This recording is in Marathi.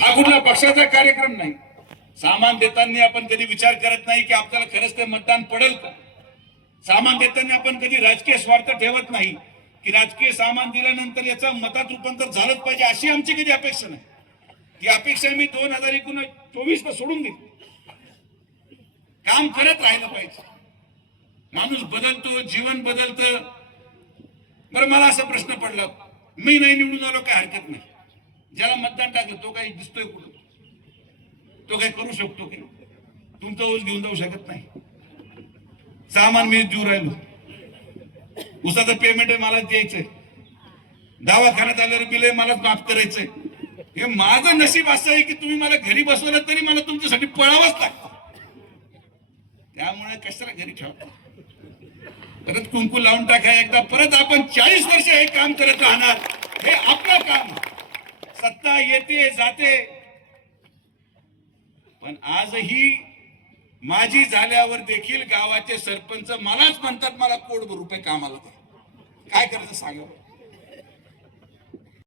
हा कुठला पक्षाचा कार्यक्रम नाही। सामान देताना आपण कधी विचार करत नाही की आपल्याला खरंच ते मतदान पडेल का। सामान देताना आपण कधी राजकीय स्वार्थ ठेवत नाही की राजकीय सामान दिल्यानंतर याचं मतात रूपांतर झालंच पाहिजे अशी आमची कधी अपेक्षा नाही। ही अपेक्षा मी 2024 ला सोडून दिली। काम करत राहिलं पाहिजे। माणूस बदलतो, जीवन बदलतं। बरं, मला असा प्रश्न पडला, मी नाही निवडून आलो काय हरकत नाही, ज्याला मतदान टाकलं तो काही दिसतोय कुठं, तो काही करू शकतो की? तुमचा ऊस घेऊन जाऊ शकत नाही। सामान मी देऊ राहिलो, ऊसाचं पेमेंट आहे मलाच द्यायचंय, दवाखान्यात आल्यावर बिल आहे मलाच माफ करायचंय। हे माझं नशीब असं आहे की तुम्ही मला घरी बसवलं तरी मला तुमच्यासाठी पळावंच लागतं। त्यामुळे कशाला घरी ठेवा, परत कुंकू लावून टाका एकदा, परत आपण 40 वर्ष हे काम करत राहणार। हे आपलं काम। सत्ता येते जाते, पण आजही माझी झाल्यावर देखील गावाचे सरपंच मलाच म्हणतात मला कोटभर रुपये कामाला दे। काय करायचं सांगा।